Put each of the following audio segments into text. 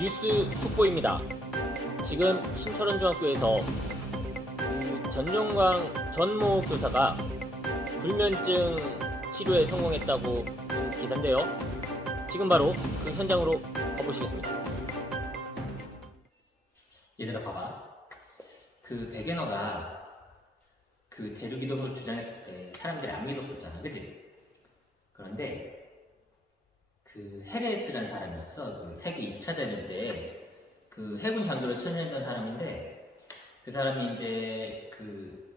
뉴스 속보입니다. 지금 신철원 중학교에서 그 전종광 전모 교사가 불면증 치료에 성공했다고 본 기사인데요. 지금 바로 그 현장으로 가보시겠습니다. 얘들아 봐봐. 그 백연어가 그 대륙이동을 주장했을 때 사람들이 안 믿었었잖아, 그치? 그런데 그 헤레스라는 사람이 있어. 그 세계 2차 대전 때 그 해군 장교를 참여했던 사람인데 그 사람이 이제 그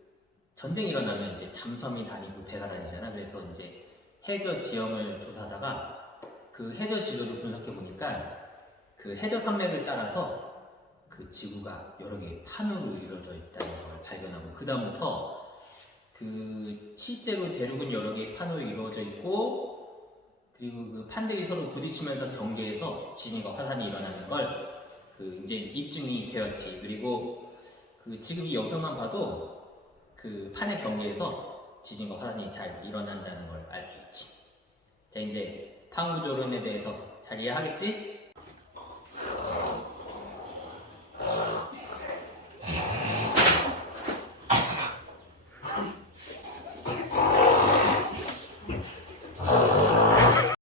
전쟁이 일어나면 이제 잠수함이 다니고 배가 다니잖아. 그래서 이제 해저 지형을 조사하다가 그 해저 지도를 분석해 보니까 그 해저 산맥을 따라서 그 지구가 여러 개의 판으로 이루어져 있다는 걸 발견하고 그 다음부터 그 실제로 대륙은 여러 개의 판으로 이루어져 있고 그리고 그 판들이 서로 부딪히면서 경계에서 지진과 화산이 일어나는 걸 그 이제 입증이 되었지. 그리고 그 지금 이 영상만 봐도 그 판의 경계에서 지진과 화산이 잘 일어난다는 걸 알 수 있지. 자 이제 판구조론에 대해서 잘 이해하겠지?